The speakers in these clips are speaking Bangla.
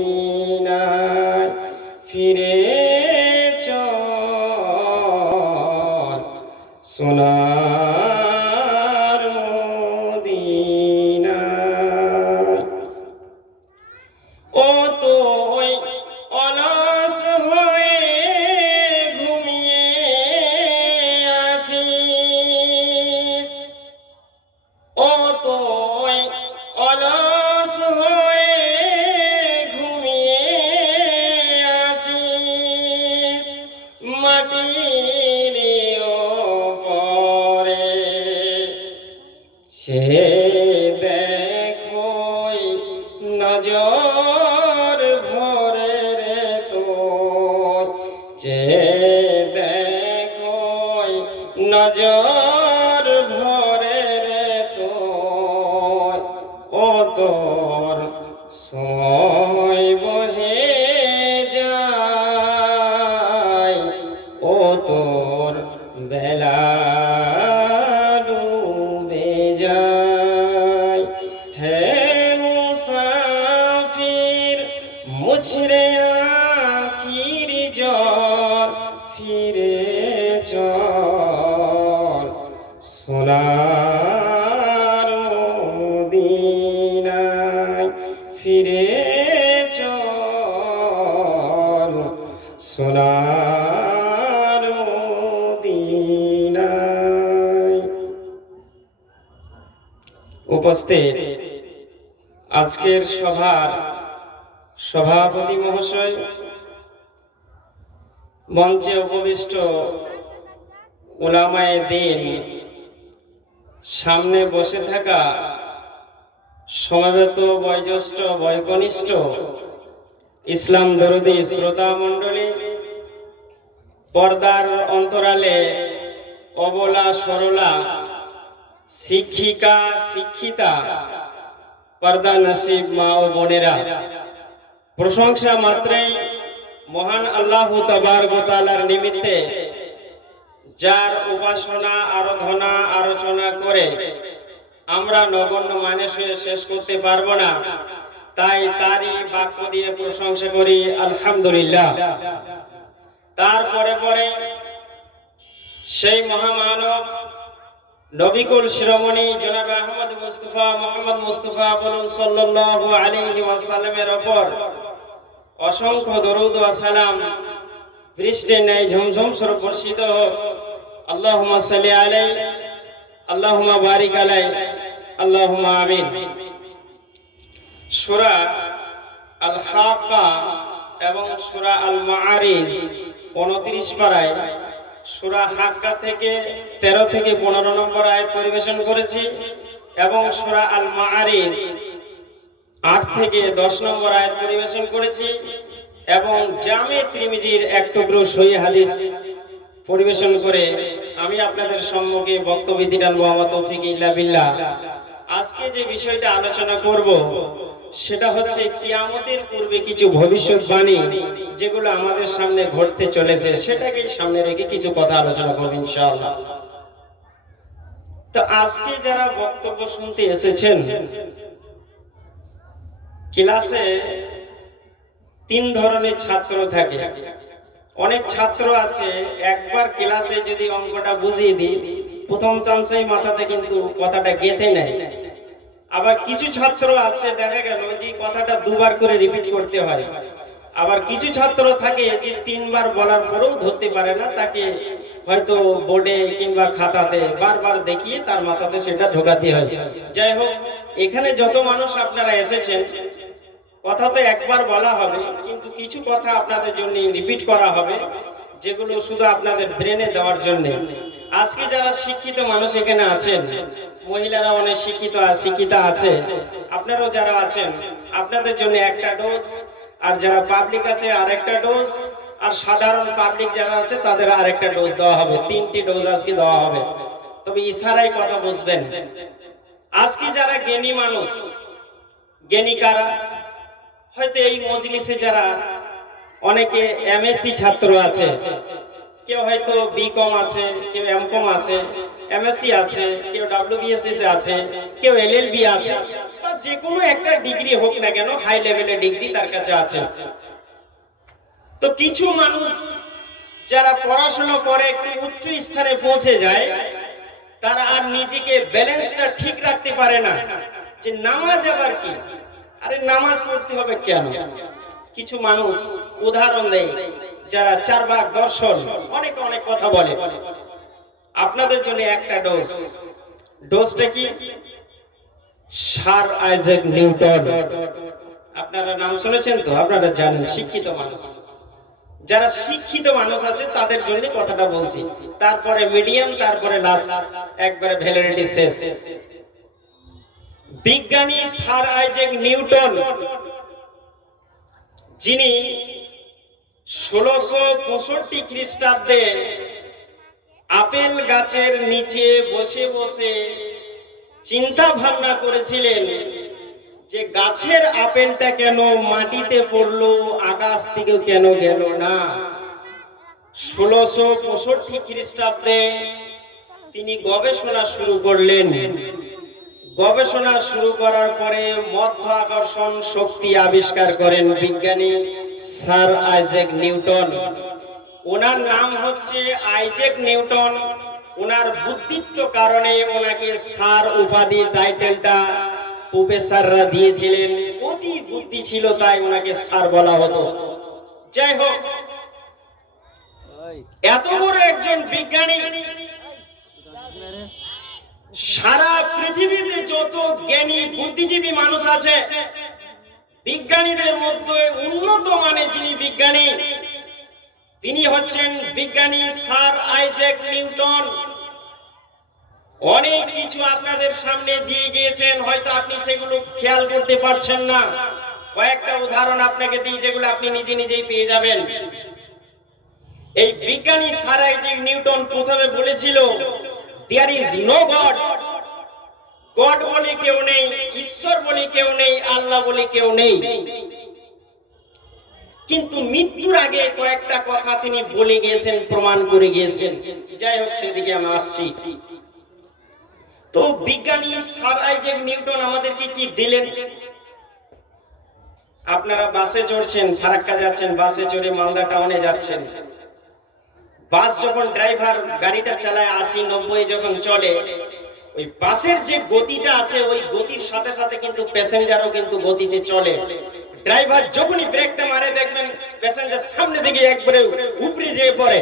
মদিনায় ফিরে চল সোনার মদিনায়। ও তো ওই অলস হয়ে ঘুমিয়ে আছিস, ও তো ওই অলস হয়ে মাটির ওপরে সে দেখো নজর ভরে রে তোর, যে দেখো নজর ভরে রে তোর। ও তোর সময় বহে যায়, ও তোর বেলা ডুবে যায়। হে মুসাফির মুছরে আখির জল ফিরে চল সোনার মদিনায় ফিরে চল সোনার মদিনায়। উপস্থিত আজকের সভার সভাপতি মহাশয়, মঞ্চে উপবিষ্ট উলামায়ে দ্বীন, সামনে বসে থাকা সমবেত বয়োজ্যেষ্ঠ বয়কনিষ্ঠ ইসলাম দরদী শ্রোতা মণ্ডলী, পর্দার অন্তরালে অবলা সরলা শিক্ষিকা শিক্ষিতা পর্দা নসিব মা ও বোনেরা, প্রশংসা মাত্রেই মহান আল্লাহ তাবারক ওয়া তাআলার নিমিত্তে যার উপাসনা আরাধনা আলোচনা করে আমরা নগণ্য মানুষ হয়ে শেষ করতে পারবো না, তাই তারই বাক্য দিয়ে প্রশংসা করি আলহামদুলিল্লাহ। তারপরে পরে সেই মহামানব নবিকুল শিরোমণি জনাব আহমদ মুস্তাফা মোহাম্মদ মুস্তাফা বলুন সাল্লাল্লাহু আলাইহি ওয়াসাল্লামের উপর অসংখ্য দরুদ ওয়া সালাম বৃষ্টির ন্যায় ঝমঝম স্বরূপ বর্ষিত হোক। আল্লাহুম্মা সাল্লি আলাইহি, আল্লাহুম্মা বারিক আলাইহি, আল্লাহুম্মা আমিন। সূরা আল হাক্কা এবং সূরা আল মাআরিজ 29 পারায় সূরা হাক্কা থেকে 13 থেকে 15 নম্বর আয়াত পরিবেশন করেছি এবং সূরা আল মাআরিজ 8 থেকে 10 নম্বর আয়াত পরিবেশন করেছি এবং জামে তিরমিজির এক টুকরো সহিহ হাদিস পরিবেশন করে আমি আপনাদের সম্মুখে বক্তব্য দিলাম। ওয়া তৌফিক ইল্লা বিল্লাহ। আজকে যে বিষয়টা আলোচনা করব সেটা হচ্ছে কিয়ামতের পূর্বে কিছু ভবিষ্যৎবাণী যেগুলো আমাদের সামনে ঘটতে চলেছে, সেটাকে সামনে রেখে কিছু কথা আলোচনা করব ইনশাআল্লাহ। তো আজকে যারা বক্তব্য শুনতে এসেছেন, ক্লাসে 3 ধরনের ছাত্র থাকে। অনেক ছাত্র আছে একবার ক্লাসে যদি অঙ্কটা বুঝিয়ে দিই প্রথম চান্সেই মাথাতে কিন্তু কথাটা গেঁথে নেয়। আবার কিছু ছাত্র আছে দেখা গেল যে কথাটা 2 বার করে রিপিট করতে হয়। আবার কিছু ছাত্র থাকে যে 3 বার বলার পরেও ধরতে পারে না, তাকে হয়তো বোর্ডে কিংবা খাতাতে বারবার দেখিয়ে তার মাথাতে সেটা ঢোকাতে হয়। যাই হোক, এখানে যত মানুষ আপনারা এসেছেন কথা তো একবার বলা হবে, কিন্তু কিছু কথা আপনাদের জন্য রিপিট করা হবে যেগুলো শুধু আপনাদের ব্রেনে দেওয়ার জন্য। আজকে যারা শিক্ষিত মানুষ এখানে আছেন, মহিলারা অনেক শিক্ষিতা আছে, আপনারাও যারা আছেন আপনাদের জন্য একটা ডোজ, আর যারা পাবলিক আছে আরেকটা ডোজ, আর সাধারণ পাবলিক যারা আছে তাদের আরেকটা ডোজ দেওয়া হবে। 3টি ডোজ আজকে দেওয়া হবে, তবে ইশারায় কথা বুঝবেন। আজকে যারা জ্ঞানী মানুষ, জ্ঞানী কারা? হয়তো এই মজলিসে যারা অনেকে এমএসসি ছাত্র আছে, কেউ হয়তো বিকম আছে, কেউ এমকম আছে, এমএসসি আছে, কেউ ডব্লিউবিএসএস আছে, কেউ এলএলবি আছে, বা যে কোনো একটা ডিগ্রি হোক না কেন, হাই লেভেলের ডিগ্রি তার কাছে আছে। তো কিছু মানুষ যারা পড়াশোনা করে একটু উচ্চ স্থানে পৌঁছে যায়, তারা আর নিজেকে ব্যালেন্সটা ঠিক রাখতে পারে না, যে নামাজ আবার কি, আরে নামাজ পড়তে হবে কেন। কিছু মানুষ উদাহরণ দেয়, যারা চারবাক দর্শন অনেক অনেক কথা বলে। আপনাদের জন্য একটা ডোজ। ডোজটা কি? Sir Isaac Newton. আপনারা নাম শুনেছেন তো, আপনারা জানেন, শিক্ষিত মানুষ। যারা শিক্ষিত মানুষ আছে তাদের জন্য কথাটা বলছি, তারপরে মিডিয়াম, তারপরে লাস্ট একবারে ভ্যালিডিটি শেষ। বিজ্ঞানী স্যার আইজ্যাক নিউটন, যিনি 1665 খ্রিস্টাব্দে আপেল গাছের নিচে বসে বসে চিন্তা ভাবনা করেছিলেন যে গাছের আপেলটা কেন মাটিতে পড়লো, আকাশ থেকে কেন গেল না। 1665 খ্রিস্টাব্দে তিনি গবেষণা শুরু করলেন। গবেষণা শুরু করার পরে মধ্য আকর্ষণ শক্তি আবিষ্কার করেন বিজ্ঞানী স্যার আইজ্যাক নিউটন। ওনার নাম হচ্ছে আইজ্যাক নিউটন। ওনার বুদ্ধিত্ব কারণে ওনাকে স্যার উপাধি, টাইটেলটা প্রফেসররা দিয়েছিলেন। অতি বুদ্ধি ছিল তাই ওনাকে স্যার বলা হতো। যাই হোক, এত বড় একজন বিজ্ঞানী, সারা পৃথিবীতে যত জ্ঞানী বুদ্ধিজীবী মানুষ আছে, বিজ্ঞানীদের মধ্যে উন্নত মানের যিনি বিজ্ঞানী, তিনি হচ্ছেন বিজ্ঞানী স্যার আইজ্যাক নিউটন। অনেক কিছু আপনাদের সামনে দিয়ে গিয়েছেন, হয়তো আপনি সেগুলো খেয়াল করতে পারছেন না। কয়েকটা উদাহরণ আপনাকে দিই, যেগুলো আপনি নিজে নিজেই পেয়ে যাবেন। এই বিজ্ঞানী স্যার আইজ্যাক নিউটন প্রথমে বলেছিল, there is no God. God বলে কেউ নেই, ঈশ্বর বলে কেউ নেই, আল্লাহ বলে কেউ নেই। কিন্তু মৃত্যুর আগে কয়েকটা কথা তিনি বলে গিয়েছেন, প্রমাণ করে গিয়েছেন। যাই হোক, সেদিকে আমি আসছি। তো বিজ্ঞানী স্যার আইজ্যাক নিউটন আমাদেরকে কি দিলেন? আপনারা বাসে চড়ছেন, ফারাক্কা যাচ্ছেন, বাসে চড়ে মালদা টাউনে যাচ্ছেন। বাস যখন ড্রাইভার গাড়িটা চালায় 80-90 যখন চলে, ওই বাসের যে গতিটা আছে, ওই গতির সাথে সাথে কিন্তু প্যাসেঞ্জারও কিন্তু গতিতে চলে। ড্রাইভার যখনই ব্রেকটা মারে, দেখবেন প্যাসেঞ্জার সামনে দিকে একবারে উপরে যেয়ে পড়ে,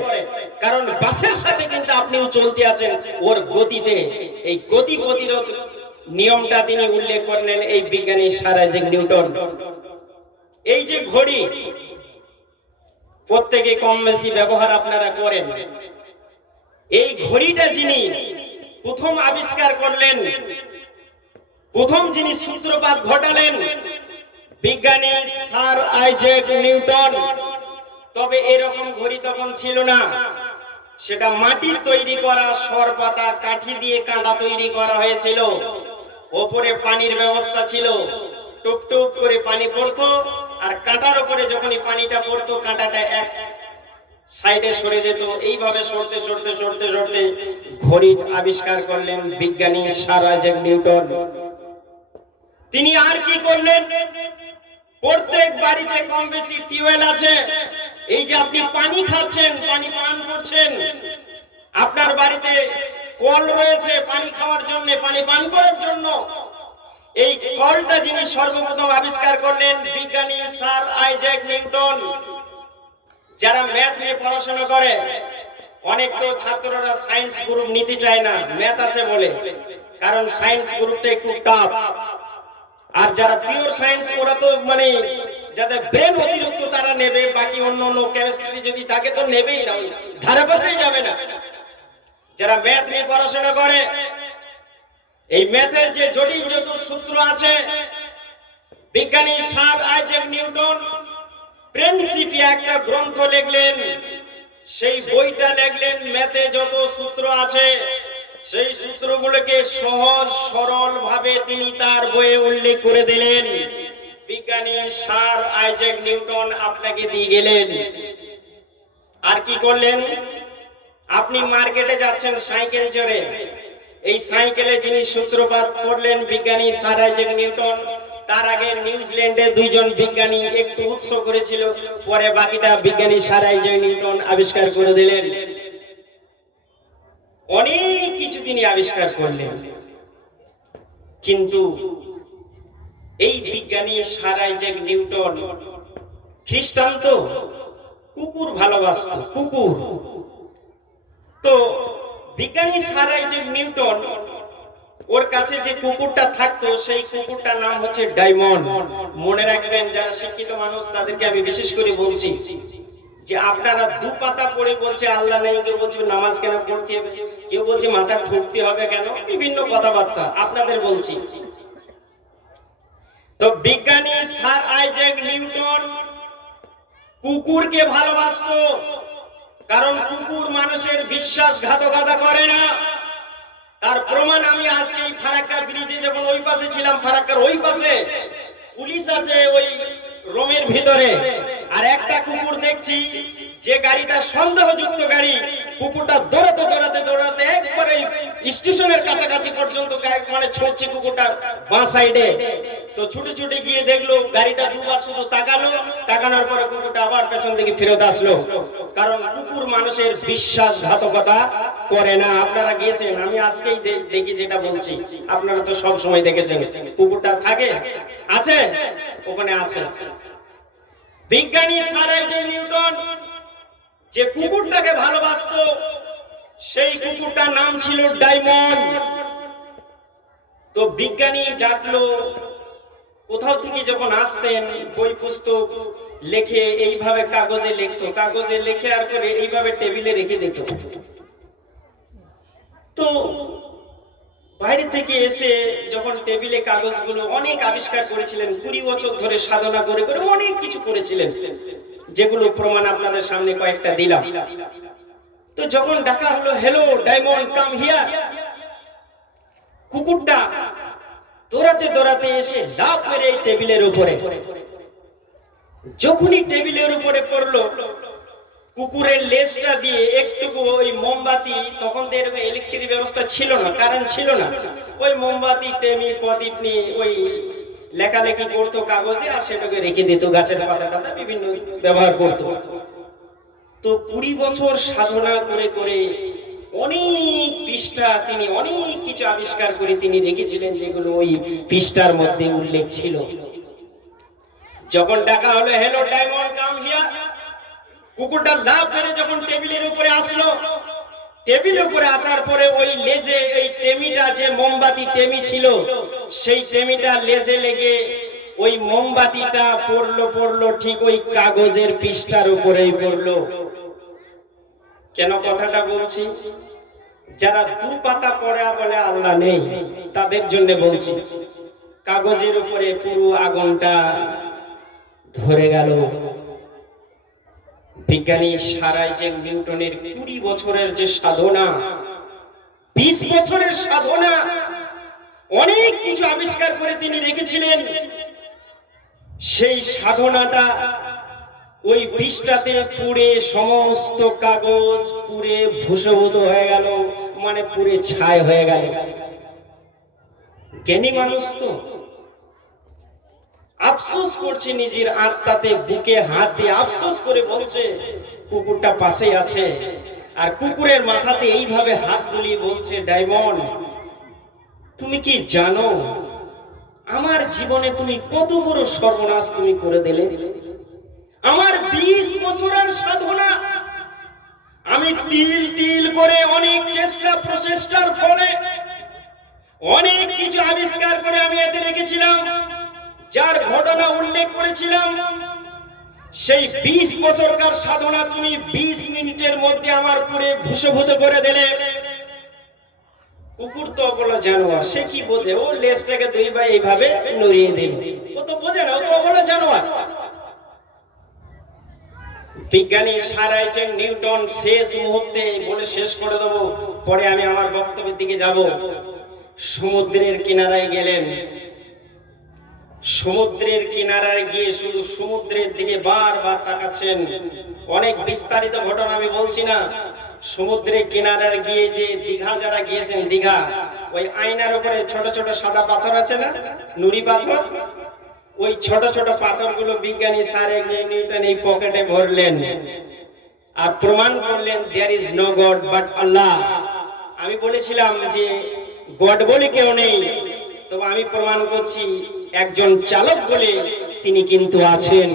কারণ বাসের সাথে কিন্তু আপনিও চলতে আছেন ওর গতিতে। এই গতি প্রতিরোধ নিয়মটা তিনি উল্লেখ করলেন এই বিজ্ঞানী স্যার আইজ্যাক নিউটন। এই যে ঘড়ি, প্রত্যেকে কম বেশি ব্যবহার আপনারা করেন। এই ঘড়িটা যিনি প্রথম আবিষ্কার করলেন, প্রথম যিনি সূত্রপাত ঘটালেন, বিজ্ঞানী স্যার আইজ্যাক নিউটন। তবে এরকম ঘড়ি তখন ছিল না, সেটা মাটির তৈরি করা সরপাতা কাঠি দিয়ে কাঁটা তৈরি করা হয়েছিল। ওপরে পানির ব্যবস্থা ছিল, টুপটুপ করে পানি পড়তো, আর কাঁটার উপরে যখনই পানিটা পড়তো, কাঁটাটা এক সাইডে সরে যেত। এইভাবে সরতে সরতে সরতে সরতে ঘড়ির আবিষ্কার করলেন বিজ্ঞানী স্যার আইজ্যাক নিউটন। তিনি আর কি করলেন? প্রত্যেক বাড়িতে কম বেশি টিউবওয়েল আছে। এই যে আপনি পানি খাচ্ছেন, পানি পান করছেন, আপনার বাড়িতে কল রয়েছে পানি খাওয়ার জন্য, পানি পান করার জন্য। এই কলটা যিনি সর্বপ্রথম আবিষ্কার করলেন, বিজ্ঞানী স্যার আইজ্যাক নিউটন। যারা ম্যাথ নিয়ে পড়াশোনা করে, অনেক তো ছাত্ররা সায়েন্স গ্রুপ নিতে চায় না, ম্যাথ আছে বলে, কারণ সায়েন্স গ্রুপটা একটু টাফ। আর যারা পিওর সায়েন্স, ওরা তো মানে যাদের ব্রেন অতিরিক্ত তারা নেবে, বাকি অন্য অন্য কেমিস্ট্রি যদি থাকে তো নেবেই না, ধারে পাশেই যাবে না। যারা ম্যাথ নিয়ে পড়াশোনা করে, এই ম্যাথের যে জটিল যত সূত্র আছে, বিজ্ঞানী স্যার আইজ্যাক নিউটন প্রিন্সিপিয়া একটা গ্রন্থ লিখলেন। সেই বইটা লিখলেন, ম্যাথে যত সূত্র আছে সেই সূত্রগুলোকে সহজ সরল ভাবে তিনি তার বইয়ে উল্লেখ করে দিলেন। বিজ্ঞানী স্যার আইজ্যাক নিউটন আপনাকে দিয়ে গেলেন। আর কি করলেন? আপনি মার্কেটে যাচ্ছেন সাইকেল চড়ে, এই সাইকেলে যিনি সূত্রপাত করলেন বিজ্ঞানী স্যার আইজ্যাক নিউটন। তার আগে নিউজিল্যান্ডে দুইজন বিজ্ঞানী একটু উৎস করেছিল, পরে বাকিটা বিজ্ঞানী স্যার আইজ্যাক নিউটন আবিষ্কার করে দিলেন। অনেক কিছু তিনি আবিষ্কার করলেন, কিন্তু এই বিজ্ঞানী স্যার আইজ্যাক নিউটন খ্রিস্টান, তো কুকুর ভালোবাসত, কুকুর। তো বিজ্ঞানী স্যার আইজ্যাক নিউটন ওর কাছে যে কুকুরটা থাকতো সেই কুকুরটার নাম হচ্ছে ডায়মন্ড। মনে রাখবেন, যারা শিক্ষিত মানুষ তাদেরকে আমি বিশেষ করে বলছি যে আপনারা দু পাতা পড়ে বলছে আল্লাহ নেই, কেউ বলছে নামাজ কেন পড়তে হবে, কেউ বলছে মাথা ঠুকতে হবে কেন, বিভিন্ন কথাবার্তা আপনাদের বলছি। তো বিজ্ঞানী স্যার আইজ্যাক নিউটন কুকুরকে ভালোবাসতো, কারণ কুকুর মানুষের বিশ্বাসঘাতকতা করে না। তার প্রমাণ আমি আজকে এই ফারাক্কা ব্রিজে যখন ওই পাশে ছিলাম, ফারাক্কার ওই পাশে পুলিশ আছে ওই রোমের ভিতরে, আর একটা কুকুর দেখছি যে গাড়িটা সন্দেহযুক্ত গাড়ি, কুকুরটা দৌড়াতে দৌড়াতে দৌড়াতে একবারে স্টেশনের কাছাকাছি পর্যন্ত মানে ছুটছে কুকুরটা বাঁ সাইডে। তো ছুটে ছুটে গিয়ে দেখলো গাড়িটা দুবার শুধু তাকালো, তাকানোর পরে কুকুরটা আবার পেছন দিকে ফেরত আসলো। কারণ কুকুর মানুষের বিশ্বাসঘাতকতা করে না। আপনারা গিয়েছেন, আমি আজকেই দেখি যেটা বলছি, আপনারা তো সব সময় দেখেছেন কুকুরটা থাকে, আছে ওখানে আছে। বিজ্ঞানী স্যার আইজ্যাক নিউটন যে কুকুরটাকে ভালোবাসতো সেই কুকুরটার নাম ছিল ডায়মন্ড। তো বিজ্ঞানী ডাকলো, কোথাও থেকে যখন আসতেন বই পুস্তক লেখে এইভাবে কাগজে লিখতো, কাগজে লিখে আর করে এইভাবে টেবিলে রেখে দিত। তো বাইরে থেকে এসে যখন টেবিলে কাগজগুলো অনেক আবিষ্কার করেছিলেন, 20 বছর ধরে সাধনা করে করে অনেক কিছু করেছিলেন, যেগুলো প্রমাণ আপনাদের সামনে কয়েকটা দিলাম। তো যখন ডাকা হলো, হ্যালো ডায়মন্ড কাম হিয়ার, কুকুরটা দৌড়াতে দৌড়াতে এসে লাফ মেরে এই টেবিলের উপরে। যখনই টেবিলের উপরে পড়লো, কুকুরের লেজটা দিয়ে একটুকু ওই মোমবাতি, তখন তো এরকম ইলেকট্রিক ব্যবস্থা ছিল না, কারেন্ট ছিল না, ওই মোমবাতি টেমি প্রদীপ নিয়ে ওই লেখালেখি করতো কাগজে, আর সেটাকে রেখে দিত, গাছের পাতা টাতা বিভিন্ন ব্যবহার করতো। তো 20 বছর সাধনা করে করে অনেক পৃষ্ঠা তিনি অনেক কিছু আবিষ্কার করে তিনি রেখেছিলেন, যেগুলো ওই পৃষ্ঠার মধ্যে উল্লেখ ছিল। যখন ডাকা হলো, হ্যালো ডায়মন্ড কাম হিয়ার, কুকুরটা লাফ মেরে যখন টেবিলের উপরে আসলো, টেবিলের উপরে আসার পরে ওই লেজে এই টেমিটা, যে মোমবাতি টেমি ছিল, সেই টেমিটা লেজে লেগে ওই মোমবাতিটা পড়লো ঠিক ওই কাগজের পৃষ্ঠার উপরেই পড়লো। কেন কথাটা বলছি? যারা দু পাতা পড়া বলে আল্লাহ নেই, তাদের জন্য বলছি। কাগজের উপরে পুরো আগুনটা ধরে গেল। বিজ্ঞানী স্যার আইজ্যাক নিউটনের 20 বছরের যে সাধনা, 20 বছরের সাধনা, অনেক কিছু আবিষ্কার করে তিনি রেখেছিলেন। সেই সাধনাটা ওই পৃষ্ঠাতে পুড়ে সমস্ত কাগজ পুড়ে ভূষভূত হয়ে গেল, মানে পুড়ে ছাই হয়ে গেল। জ্ঞানী মানুষ তো আফসোস করছে, নিজের আত্মাতে বুকে হাত দিয়ে আফসোস করে বলছে, কুকুরটা পাশে আছে, আর কুকুরের মাথাতে এইভাবে হাত বুলিয়ে বলছে, ডায়মন্ড তুমি কি জানো আমার জীবনে তুমি কত বড় সর্বনাশ তুমি করে দিলে? আমার 20 বছরের সাধনা, আমি তিল তিল করে অনেক চেষ্টা প্রচেষ্টার ফলে অনেক কিছু আবিষ্কার করে আমি এতে রেখেছিলাম, যার ঘটনা উল্লেখ করেছিলাম। সেই 20 বছরকার সাধনা তুমি 20 মিনিটের মধ্যে আমার পুরে ভূষভূত করে দিলে। কুকুর তো অবলা জানোয়ার, সে কি বোঝে? ও লেজটাকে দুইবার এইভাবে নড়িয়ে দিল, ও তো বোঝে না, ও তো অবলা জানোয়ার। বিজ্ঞানী স্যার আইজ্যাক নিউটন শেষ মুহূর্তে বলে শেষ করে দেবো, পরে আমি আমার বক্তব্যের দিকে যাব। সমুদ্রের কিনারায় গেলেন। সমুদ্রের কিনারায় গিয়ে শুধু সমুদ্রের দিকে বারবার তাকাচ্ছেন। অনেক বিস্তারিত ঘটনা আমি বলছি না, সমুদ্রে কিনারে গিয়ে যে দীঘা যারা গিয়েছেন, দীঘা, ওই আয়নার উপরে ছোট ছোট সাদা পাথর আছে না, নুড়ি পাথর, ওই ছোট ছোট পাথরগুলো বিজ্ঞানী স্যার নিউটন এই পকেটে ভরলেন আর প্রমাণ করলেন there is no god but Allah. আমি বলেছিলাম যে গড বলে কেউ নেই, তবে আমি প্রমাণ করছি একজন চালক বলে তিনি কিন্তু আছেন।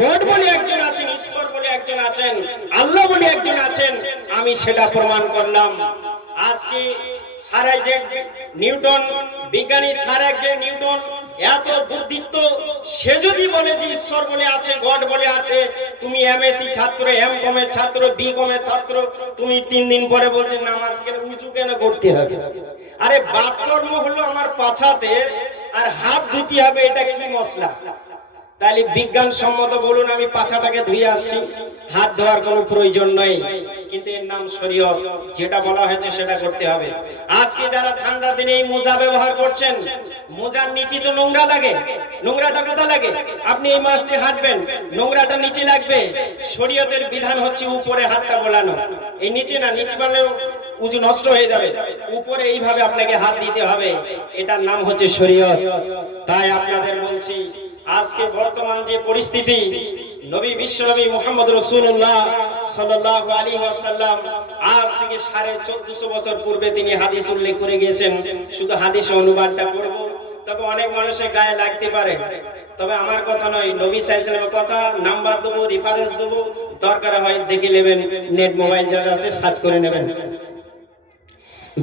গড বলে একজন আছেন, ঈশ্বর বলে একজন আছেন, আল্লাহ বলে একজন আছেন, আমি সেটা প্রমাণ করলাম। আজকে স্যার আইজ্যাক নিউটন, বিজ্ঞানী স্যার আইজ্যাক নিউটন এত বুদ্ধিত্ব, সে যদি বলে যে ঈশ্বর বলে আছে, গড বলে আছে, তুমি এমএসসি ছাত্র, এমকম এর ছাত্র, বিকম এর ছাত্র, তুমি 3 দিন পরে বলছে নামাজ কেন উঁচু কেন করতে হবে? আরে বাতকর্ম হলো আমার পাছাতে, আর হাত ধুতে হবে, এটা কি মশলা? তাহলে বিজ্ঞান সম্মত বলুন, আমি পাছাটাকে ধুয়ে আসছি, হাত ধোয়ার কোনো প্রয়োজন নেই, কিন্তু এর নাম শরীয়ত, যেটা বলা হয়েছে সেটা করতে হবে। আজকে যারা ঠান্ডা দিনে এই মোজা ব্যবহার করছেন, মোজার নিচে তো নোংরা লাগে, নোংরাটা কোথায় লাগে? আপনি এই মাসটি হাঁটবেন, নোংরাটা নিচে লাগবে। শরীয়তের বিধান হচ্ছে উপরে হাতটা বোলানো, এই নিচে না, নিচে বানলেও উজু নষ্ট হয়ে যাবে, উপরে এইভাবে আপনাকে হাত দিতে হবে, এটার নাম হচ্ছে শরীয়ত। তাই আপনাদের বলছি, আজকে বর্তমান যে পরিস্থিতি, নবী বিশ্বনবী মুহাম্মদ রাসূলুল্লাহ সাল্লাল্লাহু আলাইহি ওয়াসাল্লাম আজ থেকে 1450 বছর পূর্বে তিনি হাদিস উল্লেখ করে গিয়েছেন। শুধু হাদিস অনুবাদটা করব, তবে অনেক মানুষের গায়ে লাগতে পারে, তবে আমার কথা নয়, নবী সাল্লাল্লাহু আলাইহি ওয়াসাল্লামের কথা, নাম্বার দেবো, রেফারেন্স দেবো, দরকার হয় দেখে নেবেন, নেট মোবাইল যারা আছে সার্চ করে নেবেন।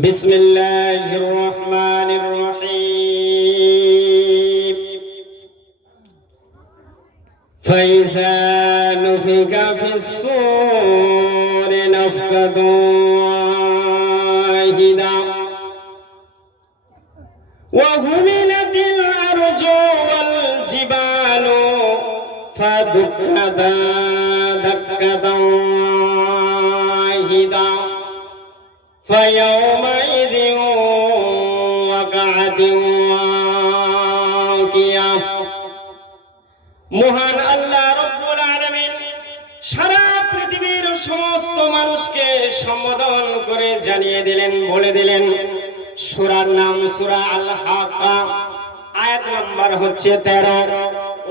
বিসমিল্লাহির রহমানির রহিম। فإذا نفخ في الصور نفخة واحدة وحملت الأرض والجبال فدكتا دكة واحدة فيومئذ وقعت الواقعة। মহান আল্লাহ রব্বুল আলামিন সারা পৃথিবীর সমস্ত মানুষকে সম্বোধন করে জানিয়ে দিলেন, বলে দিলেন, সূরার নাম সূরা আল হাক্কা, আয়াত নাম্বার হচ্ছে 13,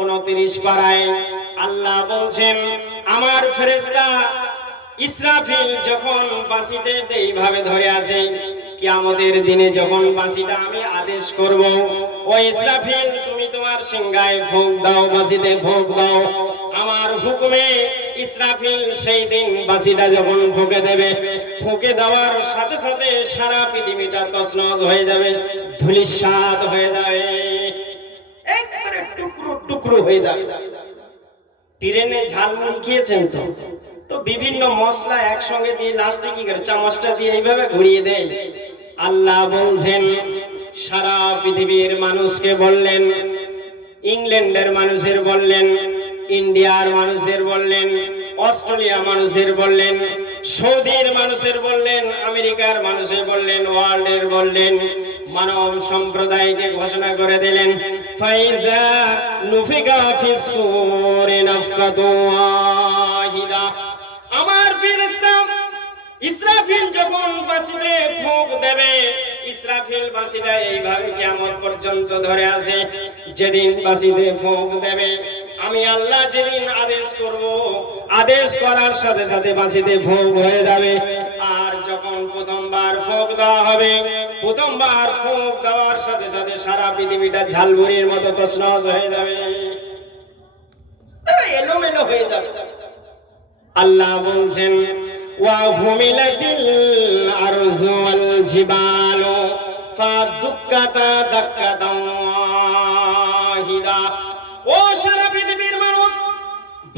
29 পারায় আল্লাহ বলছেন, আমার ফেরেশতা ইসরাফিল যখন বাঁশিতে এইভাবে ধরে আছে, কিয়ামতের দিনে যখন বাঁশিটা আমি আদেশ করব, ও ইসরাফিল তুমি তোমার সিংহায় ফুঁক দাও, বাঁশিতে ফুঁক দাও, আমার হুকুমে ইসরাফিল সেই দিন বাঁশিটা যখন ফুঁকে দেবে, ফুঁকে দেওয়ার সাথে সাথে সারা পৃথিবীটা তছনছ হয়ে যাবে, ধূলিসাৎ হয়ে যাবে, একবারে টুকরো টুকরো হয়ে যাবে। ট্রেনে ঝালমুড়ি খেয়েছেন তো? তো বিভিন্ন মশলা একসঙ্গে দিয়ে লাস্টে কি করে চামচটা দিয়ে এইভাবে ঘুরিয়ে দেয়। আল্লাহ বলছেন, সারা পৃথিবীর মানুষকে বললেন, ইংল্যান্ডের মানুষের বললেন, ইন্ডিয়ার মানুষের বললেন, অস্ট্রেলিয়া মানুষের বললেন, সৌদির মানুষের বললেন, আমেরিকার মানুষের বললেন, ওয়ার্ল্ডের বললেন, মানব সম্প্রদায়কে ঘোষণা করে দিলেন, ফাইজা নুফিকা ফিস সূরি নাফকাতু ওয়াহিদা। আমার ফেরেশতা ইসরাফিল যখন বাঁশিতে ফুঁক দেবে, ইসরাফিল বাঁশিটা এইভাবে কিয়ামত পর্যন্ত ধরে আসে, যেদিন বাঁশিতে ফুঁক দেবে আমি আল্লাহ যেদিন আদেশ করব, আদেশ করার সাথে সাথে বাঁশিতে ফুঁক হয়ে যাবে। আর যখন প্রথমবার ফুঁক দেওয়া হবে, প্রথমবার ফুঁক দেওয়ার সাথে সাথে সারা পৃথিবীটা ঝালমুড়ির মতো তছনছ হয়ে যাবে, এলোমেলো হয়ে যাবে। আল্লাহ বলছেন, ওয়া হুমিলাতিল আরযু ওয়াল জিবালু ফাদুক্কাতা দাক্কাতান ওয়াহিদা। ও সারা পৃথিবীর মানুষ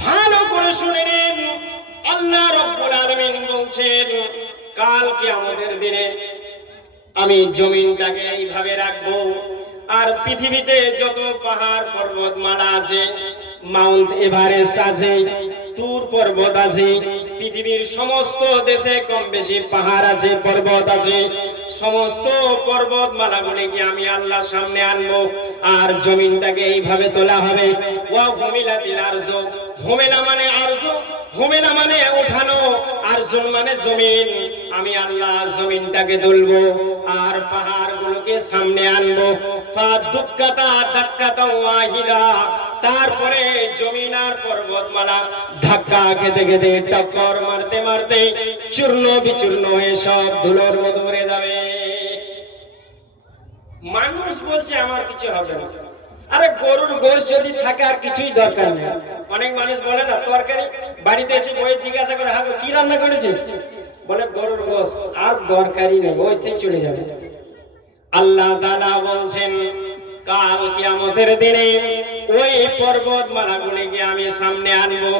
ভালো করে শুনে নিন, আল্লাহ রাব্বুল আলামিন বলছেন, কাল কিয়ামতের দিনে আমি জমিনটাকে এইভাবে রাখবো, আর পৃথিবীতে যত পাহাড় পর্বতমালা আছে, মাউন্ট এভারেস্ট আছে, তুর পর্বত আছে, পৃথিবীর সমস্ত দেশে কম বেশি পাহাড় আছে, পর্বত আছে, সমস্ত পর্বতমালাগুলিকে আমি আল্লাহ সামনে আনবো, আর জমিনটাকে এইভাবে তোলা হবে। ওয়া হুমিলাতিল আরযু, হুমিলা মানে আরযু, হুমিলা মানে ওঠানো, আর আরজুন মানে জমিন, আমি আল্লাহ জমিনটাকে তুলবো আর পাহাড়গুলোকে সামনে আনবো। ফাদুক্কাতা দাক্কাতা ওয়াহিদা, তারপরে জমিন আর পর্বতমালা ধাক্কা খেতে খেতে টক্কর মারতে মারতে চূর্ণ বিচূর্ণ হয়ে সব ধুলোর মতো উড়ে যাবে। মানুষ বলছে আমার কিছু হবে না। আরে গরুর গোশ যদি থাকে আর কিছুই দরকার নেই। অনেক মানুষ বলে না তরকারি বাড়িতে এসে বই জিজ্ঞাসা করে হাগো কি রান্না করেছিস, বলে গরুর গোশ, আর দরকারই নেই, ওইতেই চলে যাবে। আল্লাহ তাআলা বলছেন কাল কিয়ামতের দিনে ওই পর্বতমালাগুলিকে আমি সামনে আনবো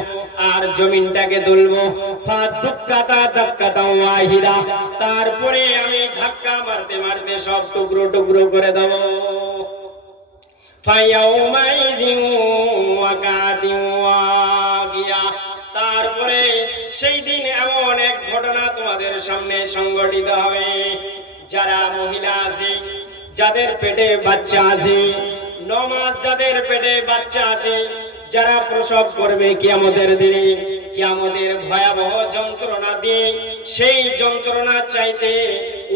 আর জমিনটাকে তুলবো। ফাদুক্কাতা দাক্কাতা ওয়াহিদা, তারপরে আমি ধাক্কা মারতে মারতে সব টুকরো টুকরো করে দেব। ফায়াউমাইযিন ওয়াকাতিন ওয়াকিয়া, তারপরে সেই দিন এমন এক ঘটনা তোমাদের সামনে সংঘটিত হবে, যারা মহিলা আছে, যাদের পেটে বাচ্চা আছে, 9 মাস যাদের পেটে বাচ্চা আছে, যারা প্রসব করবে কিয়ামতের দিনে, কিয়ামতের ভয়াবহ যন্ত্রণা দিয়ে, সেই যন্ত্রণা চাইতে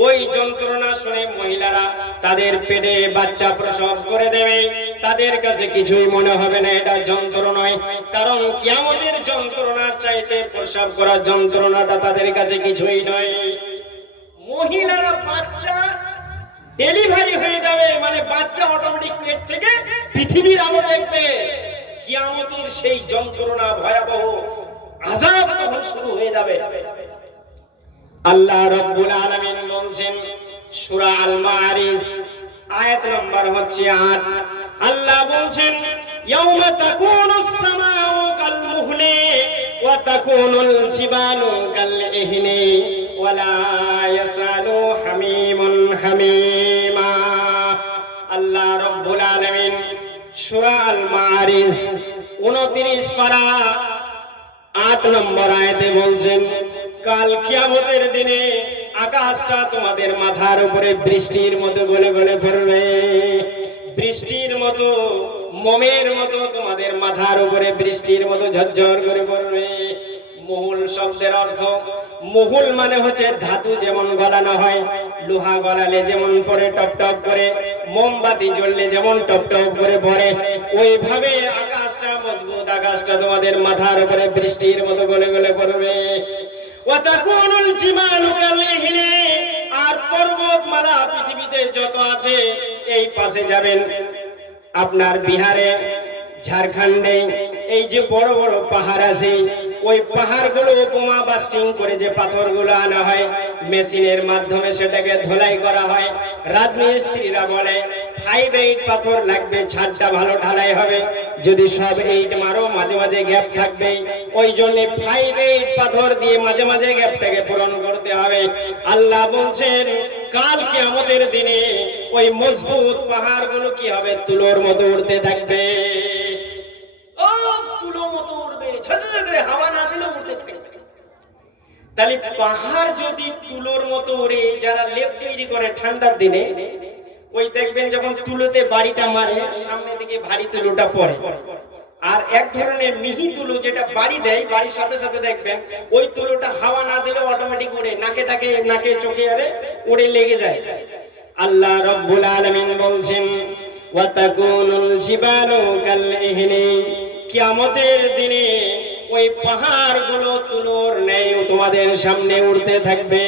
ওই যন্ত্রণা শুনে মহিলারা তাদের পেটে বাচ্চা প্রসব করে দেবে। তাদের কাছে কিছুই মনে হবে না, এটা যন্ত্র নয়, কারণ কিয়ামতের যন্ত্রণা চাইতে প্রসব করার যন্ত্রণাটা তাদের কাছে কিছুই নয়। মহিলারা বাচ্চা ডেলিভারি হয়ে যাবে, মানে বাচ্চা অটোমেটিক পেট থেকে পৃথিবীর আলো দেখবে। কিয়ামতের সেই যন্ত্রণা ভয়াবহ আযাব তখন শুরু হয়ে যাবে। আল্লাহ রাব্বুল আলামিন বলছেন সূরা আল মাআরিজ আয়াত নাম্বার হচ্ছে 8। আল্লাহ বলছেন ইয়াউমা তাকুনুস সামাউ কাল মুহলি ওয়া তাকুনুল জিবালু কাল ইহনি ওয়া লা ইয়াসালু হামিমুন হামিমা। আল্লাহ রাব্বুল আলামিন সূরা আল মাআরিজ 29 পারা 8 নম্বর আয়াতে বলছেন কাল কিয়ামতের দিনে আকাশটা তোমাদের মাথার উপরে বৃষ্টির মতো গলে গলে পড়বে। বৃষ্টির মতো, মোমের মতো তোমাদের মাথার উপরে বৃষ্টির মতো ঝরঝর করে পড়বে। মুহুল শব্দের অর্থ, মুহুল মানে হচ্ছে ধাতু যেমন গলানো হয়, লোহা গলালে যেমন পড়ে টপ টপ করে, মোমবাতি জ্বললে যেমন টপ টপ করে পড়ে, ওইভাবে আকাশটা, মজবুত আকাশটা তোমাদের মাথার উপরে বৃষ্টির মতো গলে গলে পড়বে। ওয়া তাকুনুল জিবালু কাল ইহনি, আর পর্বতমালা পৃথিবীতে যত আছে, এই পাশে যাবেন আপনার বিহারে, ঝাড়খণ্ডে, এই যে বড় বড় পাহাড় আছে, ওই পাহাড়গুলো বোমা বাস্টিং করে যে পাথরগুলো আনা হয়, মেশিনের মাধ্যমে সেটাকে ধোলাই করা হয়। রাজমিস্ত্রিরা বলে 5-8 পাথর লাগবে, ছাদটা ভালো ঢালাই হবে। যদি সব 8 মারো মাঝে মাঝে গ্যাপ থাকবে, ওই জন্য 5-8 পাথর দিয়ে মাঝে মাঝে গ্যাপটাকে পূরণ করতে হবে। আল্লাহ বলছেন কাল কিয়ামতের দিনে ওই মজবুত পাহাড়গুলো কি হবে, তুলোর মতো উড়তে থাকবে। ও তুলোর মতো উড়বে, ঝরঝর করে হাওয়া না দিলে উড়তে থাকবে। তাহলে পাহাড় যদি তুলোর মতো উড়ে, যারা লেপ তৈরি করে ঠান্ডার দিনে, ওই দেখবেন যখন তুলোতে বাড়িটা মারে সামনে দিকে ভারী তুলোটা পড়ে, আর এক ধরনের মিহি তুলো যেটা বাড়ি দেয়, বাড়ির সাথে সাথে দেখবেন ওই তুলোটা হাওয়া না দিলে অটোমেটিক উড়ে, নাকে চোখে আরে উড়ে লেগে যায়। আল্লাহ রাব্বুল আলামিন বলছেন ওয়া তাকুনুল জিবালু কাল ইহনি, কিয়ামতের দিনে ওই পাহাড়গুলো তুলোর ন্যায় তোমাদের সামনে উড়তে থাকবে।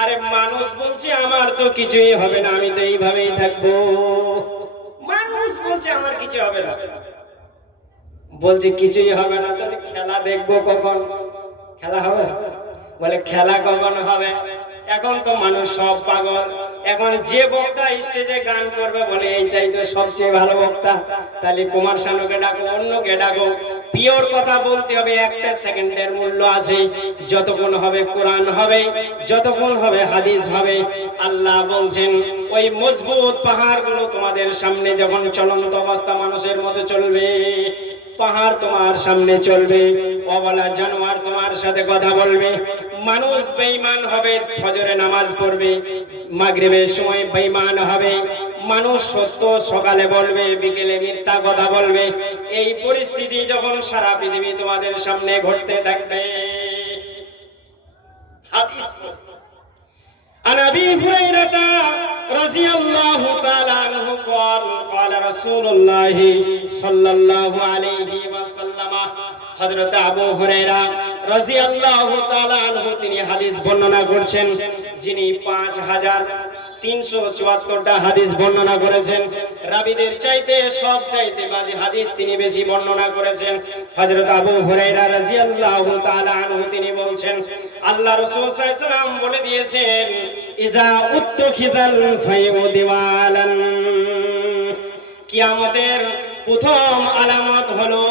আরে মানুষ বলছে আমার তো কিছুই হবে না, আমি তো এইভাবেই থাকবো। মানুষ বলছে আমার কিছু হবে না, বলছে কিছুই হবে না, তাহলে খেলা দেখবো কখন? খেলা হবে? বলে খেলা কখন হবে? এখন তো মানুষ সব পাগল। এখন যে বক্তা স্টেজে গান করবে বলে এইটাই তো সবচেয়ে ভালো বক্তা, তাহলে কুমার শানুকে ডাকো, অন্যকে ডাকো। পিওর কথা বলতে হবে, একটা সেকেন্ডের মূল্য আছে। যতক্ষণ হবে কোরআন হবে, যতক্ষণ হবে হাদিস হবে। আল্লাহ বলছেন ওই মজবুত পাহাড়গুলো তোমাদের সামনে যখন চলন্ত অবস্থা মানুষের মতো চলবে, পাহাড় তোমার সামনে চলবে, অবলা জানোয়ার তোমার সাথে কথা বলবে। মানুষ বেঈমান হবে, ফজরে নামাজ পড়বে, মাগরিবের সময় বেঈমান হবে। মানুষ সত্য সকালে বলবে, বিকেলে মিথ্যা কথা বলবে। এই পরিস্থিতি যখন সারা পৃথিবী তোমাদের সামনে ঘটতে থাকবে, হাদিস عن ابي هريره رضي الله تعالى عنه قال قال رسول الله صلى الله عليه وسلم হযরত আবু হুরায়রা রাদিয়াল্লাহু তাআলা আনহু তিনি হাদিস বর্ণনা করছেন, যিনি 5374টা হাদিস বর্ণনা করেছেন। রাবীদের চাইতে সব চাইতে হাদিস তিনি বেশি বর্ণনা করেছেন। হযরত আবু হুরায়রা রাদিয়াল্লাহু তাআলা আনহু তিনি বলছেন, আল্লাহ রাসূল সাল্লাল্লাহু আলাইহি ওয়াসাল্লাম বলে দিয়েছেন, ইজা উত্তখিজাল ফায়ু দিওয়ালান, কিয়ামতের প্রথম আলামত হলো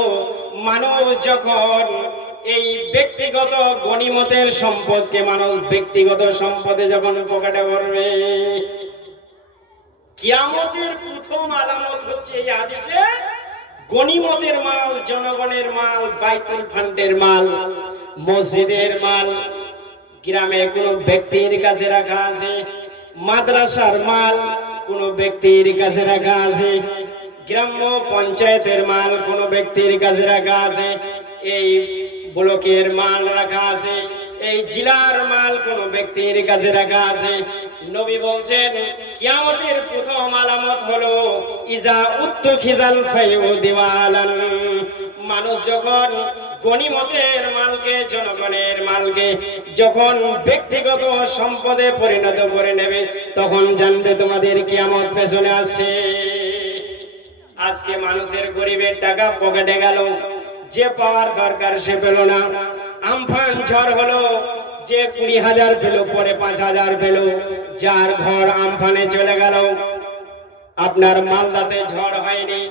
মানুষ যখন এই ব্যক্তিগত গনিমতের সম্পদকে মানুষ ব্যক্তিগত সম্পদে যখন পকেটে ভরবে। কিয়ামতের প্রথম আলামত হচ্ছে এই হাদিসে গনিমতের মাল, জনগণের মাল, বাইতুল ফান্ডের মাল, মসজিদের মাল, গ্রামে কোনো ব্যক্তির কাছে রাখা আছে, মাদ্রাসার মাল কোনো ব্যক্তির কাছে রাখা আছে, গ্রাম্য পঞ্চায়েতের মাল কোনো ব্যক্তির কাছে রাখা আছে, এই ব্লকের মাল রাখা আছে, এই জেলার মাল কোনো ব্যক্তির কাছে রাখা আছে। নবী বলছেন কিয়ামতের প্রথম আলামত হলো ইজা উত্তখিজাল ফায়ু দিওয়ালান, মানুষ যখন গনিমতের মালকে, জনগণের মালকে যখন ব্যক্তিগত সম্পদে পরিণত করে নেবে, তখন জানবে তোমাদের কিয়ামত পেছনে আসছে। আজকে মানুষের গরিবের টাকা পকেটে গেল, যে পাওয়ার দরকার সে পেল না। আমফান ঝড় হলো, যে 20,000 পেল পরে 5,000 পেল, যার ঘর আমফানে চলে গেল। আপনার মালদাতে ঝড় হয়নি,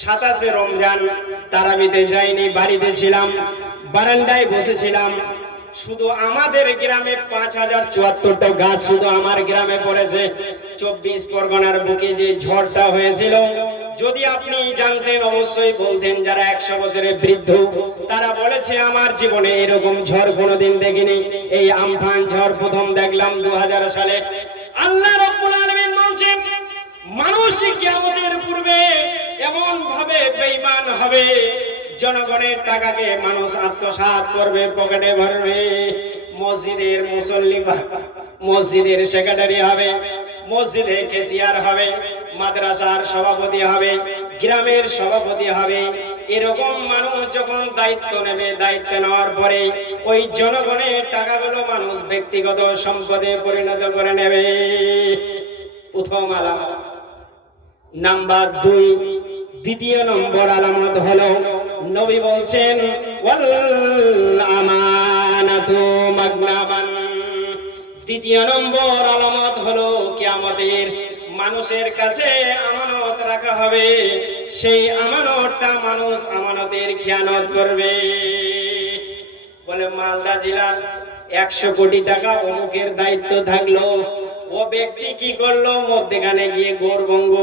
27 রমজান তারাবিতে যাইনি, বাড়িতে ছিলাম, বারান্দায় বসেছিলাম। শুধু আমাদের গ্রামে 5074টা গাছ শুধু আমার গ্রামে পড়েছে। 24 পরগনার বুকে যে ঝড়টা হয়েছিল, যদি আপনি জানতেন অবশ্যই বলতেন। যারা 100 বছরের বৃদ্ধ তারা বলেছে আমার জীবনে এরকম ঝড় কোনোদিন দেখিনি, এই আমফান ঝড় প্রথম দেখলাম 2000 সালে। আল্লাহ রাব্বুল আলামিন বলছেন মানুষ কিয়ামতের পূর্বে এমন ভাবে বেঈমান হবে, জনগণের টাকাকে মানুষ আত্মসাৎ করবে, পকেটে ভরবে। মসজিদের মুসল্লি, মসজিদের সেক্রেটারি হবে, মসজিদে ক্যাশিয়ার হবে, মাদ্রাসার সভাপতি হবে, গ্রামের সভাপতি হবে। এরকম মানুষ যখন দায়িত্ব নেবে, দায়িত্ব নেওয়ার পরে ওই জনগণের টাকাগুলো মানুষ ব্যক্তিগত সম্পদে পরিণত করে নেবে। প্রথম আলামত। নাম্বার 2, দ্বিতীয় নম্বর আলামত হলো নবী বলছেন ওয়াল আমানাতু মাগনামান। দ্বিতীয় নম্বর আলামত হলো কিয়ামতের মানুষের কাছে আমানত রাখা হবে, সেই আমানতটা মানুষ আমানতের খেয়ানত করবে। বলে মালদা জেলার 100 কোটি টাকা অমুকের দায়িত্ব থাকলো, ও ব্যক্তি কি করলো, মধ্যখানে গিয়ে গৌরবঙ্গ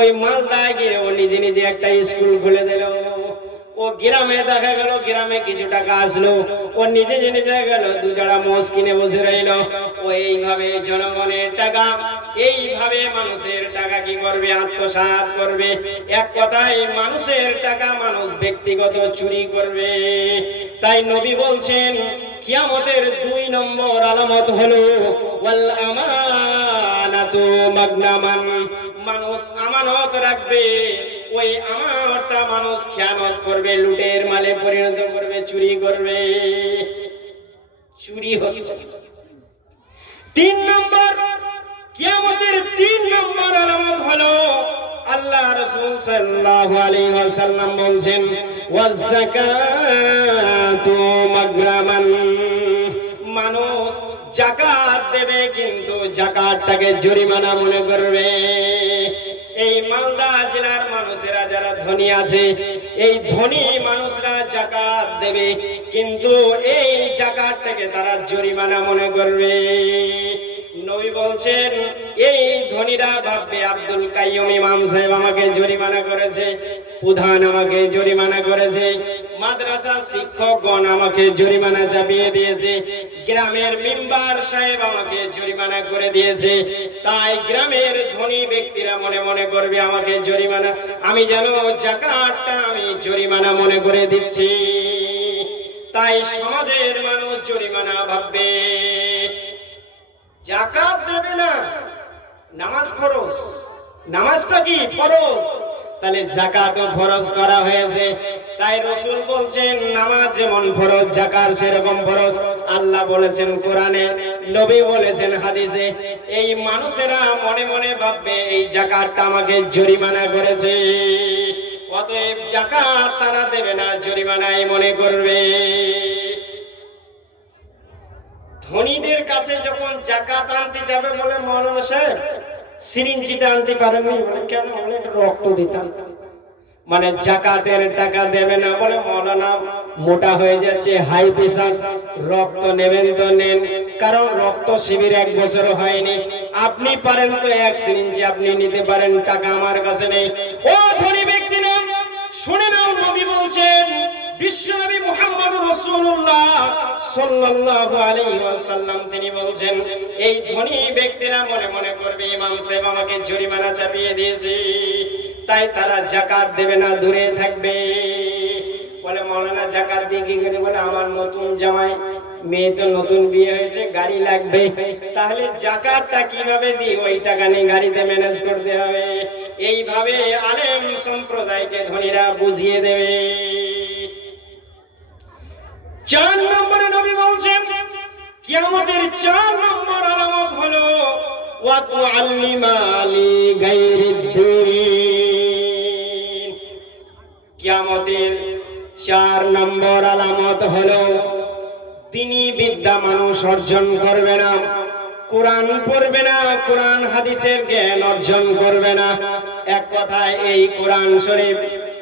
ওই মালদায় গিয়ে ও নিজে নিজে একটা স্কুল খুলে দিল। ও গ্রামে দেখা গেল, গ্রামে কিছু টাকা আসলো, ও নিজে নিজে গেল 2 জোড়া মোষ কিনে বসে রইল। ও এইভাবে জনগণের টাকা, এইভাবে মানুষের টাকা কি করবে, আত্মসাৎ করবে। এক কথায় মানুষের টাকা মানুষ ব্যক্তিগত চুরি করবে। তাই নবী বলছেন কিয়ামতের 2 নম্বর আলামত হলো ওয়াল আমানাতু মাগনামান। মানুষ আমানত রাখবে, ওই আমানতটা মানুষ খেয়ানত করবে, লুটের মালে পরিণত করবে, চুরি করবে। চুরি হচ্ছে 3 নম্বর। কিয়ামতের 3 নম্বর আলামত হলো আল্লাহ রাসূল সাল্লাল্লাহু আলাইহি ওয়াসাল্লাম বলেন ওয়াজ যাকাতু মাগরামান। মানুষ যাকাত দেবে কিন্তু যাকাতটাকে জরিমানা মনে করবে। এই মালদা জেলার মানুষেরা যারা ধনী আছে, এই ধনী মানুষরা যাকাত দেবে, কিন্তু এই যাকাতটাকে তারা জরিমানা মনে করবে। নবী বলছেন এই ধনীরা ভাববে আব্দুল কাইয়ুম ইমাম সাহেব আমাকে জরিমানা করেছে, প্রধান আমাকে জরিমানা করেছে, মাদ্রাসা শিক্ষকগণ আমাকে জরিমানা চাপিয়ে দিয়েছে, গ্রামের মেম্বার সাহেব আমাকে জরিমানা করে দিয়েছে। তাই গ্রামের ধনী ব্যক্তিরা মনে মনে করবে আমাকে জরিমানা, আমি যেন যাকাতটা আমি জরিমানা মনে করে দিচ্ছি। তাই সমাজের মানুষ জরিমানা ভাববে। জাকাত দেবে না, নামাজ ফরজ, নামাজটা কি ফরজ, তাহলে জাকাতও ফরজ করা হয়েছে। তাই রাসূল বলছেন নামাজ যেমন ফরজ জাকাত সেরকম ফরজ। আল্লাহ বলেছেন কোরআনে, নবী বলেছেন হাদিসে। এই মানুষেরা মনে মনে ভাববে এই জাকাতটা আমাকে জরিমানা করেছে, অতএব জাকাত তারা দেবে না, জরিমানাই মনে করবে। ধনীদের কাছে যখন জাকাত আনতে যাবে বলে মাওলানা সাহেব সিরিঞ্জিটা আনতে পারেননি, বলে কেন, বলে রক্ত দিতাম, মানে জাকাতের টাকা দেবে না, বলে মাওলানা মোটা হয়ে যাচ্ছে, হাই প্রেসার, রক্ত নেবেন তো নেন, কারণ রক্ত শিবির 1 বছর হয়নি, আপনি পারেন তো 1 সিরিঞ্জি আপনি নিতে পারেন, টাকা আমার কাছে নেই। ও ধনী ব্যক্তি না, শুনে নাও, নবী বলছেন, বিশ্বনবী মুহাম্মদুর রাসূলুল্লাহ সাল্লাল্লাহু আলাইহি ওয়াসাল্লাম তিনি বলছেন এই ধনী ব্যক্তিরা মনে মনে করবে ইমাম সাহেব আমাকে জরিমানা চাপিয়ে দিয়েছে, তাই তারা জাকাত দেবে না, দূরে থাকবে। বলে মাওলানা জাকাত দিয়ে কি করে, বলে আমার নতুন জামাই, মেয়ে তো নতুন বিয়ে হয়েছে, গাড়ি লাগবে, তাহলে জাকাতটা কিভাবে দিই, ওই টাকা নিয়ে গাড়িতে ম্যানেজ করতে হবে। এইভাবে আলেম সম্প্রদায়কে ধনীরা বুঝিয়ে দেবে। 4 নম্বরে নবী বলছেন কিয়ামতের 4 নম্বর আলামত হলো ওয়া তুআল্লিমা লি গায়রিদ্দিন। কিয়ামতের 4 নম্বর আলামত হলো দ্বীনি বিদ্যা মানুষ অর্জন করবে না, কোরআন পড়বে না, কোরআন হাদিসের জ্ঞান অর্জন করবে না। এক কথায় এই কোরআন শরীফ,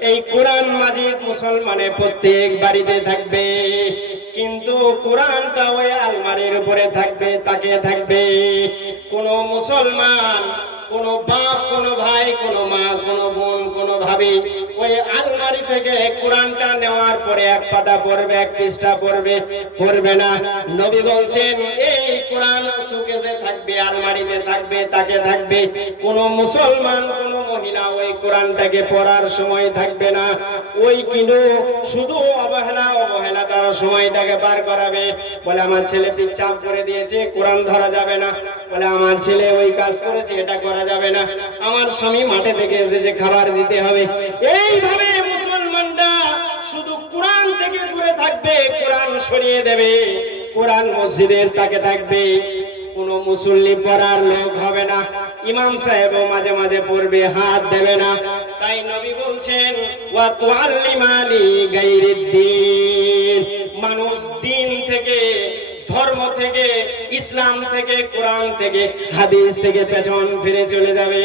এই কোরআন মাজিদ মুসলমানের প্রত্যেক বাড়িতে থাকবে, কিন্তু কোরআনটা ওই আলমারির উপরে থাকবে, তাকে থাকবে। কোন মুসলমান, কোন বাপ, কোন ভাই, কোন মা, কোন বোন, কোন ভাবি ওই আলমারি থেকে কোরআনটা নেওয়ার পরে 1 পাতা পড়বে, 1 পৃষ্ঠা পড়বে, পড়বে না। নবী বলছেন এই কোরআন সুকেসে থাকবে, আলমারিতে থাকবে, তাকে থাকবে। কোন মুসলমান, কোন মহিলা ওই কোরআনটাকে পড়ার সময় থাকবে না, ওই কিন্তু শুধু অবহেলা তার সময়টাকে পার করাবে। বলে আমার ছেলে পিচ্ছাপ করে দিয়েছে, কোরআন ধরা যাবে না, বলে আমার ছেলে ওই কাজ করেছে, এটা করা যাবে না, আমার স্বামী মাঠে থেকে এসেছে, খাবার দিতে হবে। এইভাবে মুসলমানরা শুধু কোরআন থেকে দূরে থাকবে, কোরআন সরিয়ে দেবে, কোরআন মসজিদের তাকে থাকবে। কোন মুসল্লি পড়ার লোক হবে না, ইমাম সাহেবও মাঝে মাঝে পড়বে, হাত দেবে না। তাই নবী বলছেন ওয়া তুআল্লিমা লি গায়রিদ্দিন, মানুষ দিন থেকে, ধর্ম থেকে, ইসলাম থেকে, কোরআন থেকে, হাদিস থেকে পেছন ফিরে চলে যাবে।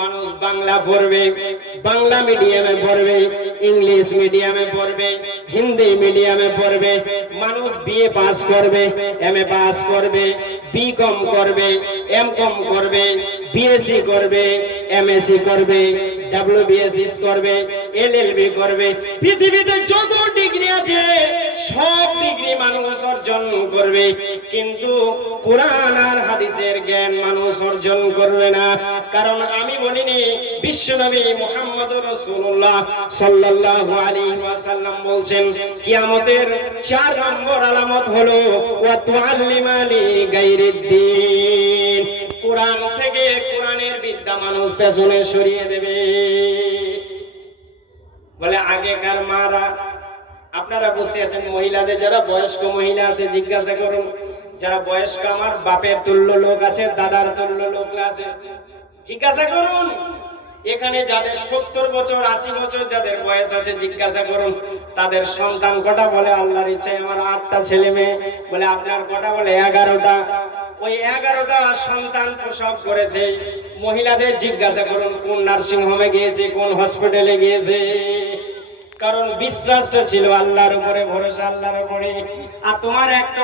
মানুষ বাংলা পড়বে, বাংলা মিডিয়ামে পড়বে, ইংলিশ মিডিয়ামে পড়বে, হিন্দি মিডিয়ামে পড়বে। মানুষ বিএ পাস করবে, এমএ পাস করবে, বিকম করবে, এমকম করবে, বিএসসি করবে, এমএসসি করবে, ডব্লিউবিএসএস করবে, এলএলবি করবে। পৃথিবীতে যত ডিগ্রি আছে সব ডিগ্রি মানুষ অর্জন করবে, কিন্তু কোরআন আর হাদিসের জ্ঞান মানুষ অর্জন করবে না। কারণ আমি বলিনি, বিশ্বনবী মুহাম্মদুর রাসূলুল্লাহ সাল্লাল্লাহু আলাইহি ওয়াসাল্লাম বলছেন কিয়ামতের 4 নম্বর আলামত হলো ওয়া তুআল্লিমা লি গায়রিদ্দিন, কোরআন থেকে, কোরআনের বিদ্যা মানুষ পেছনে সরিয়ে দেবে। বলে আগেকার মারা, আপনারা বসে আছেন, মহিলাদের যারা বয়স্ক মহিলা আছে জিজ্ঞাসা করুন, যারা বয়স্ক আমার বাপের তুল্য লোক আছে, দাদার তুল্য লোক আছে, জিজ্ঞাসা করুন। এখানে যাদের 70 বছর 80 বছর যাদের বয়স আছে জিজ্ঞাসা করুন তাদের সন্তান কটা, বলে আল্লাহর ইচ্ছায় আমার 8টা ছেলে মেয়ে। বলে আপনার কটা, বলে 11টা। ওই 11টা সন্তান প্রসব করেছে। মহিলাদের জিজ্ঞাসা করুন কোন নার্সিং হোমে গিয়েছে, কোন হসপিটালে গিয়েছে, কারণ বিশ্বাসটা ছিল আল্লাহর উপরে, ভরসা আল্লাহর উপরে। আর তোমার একটা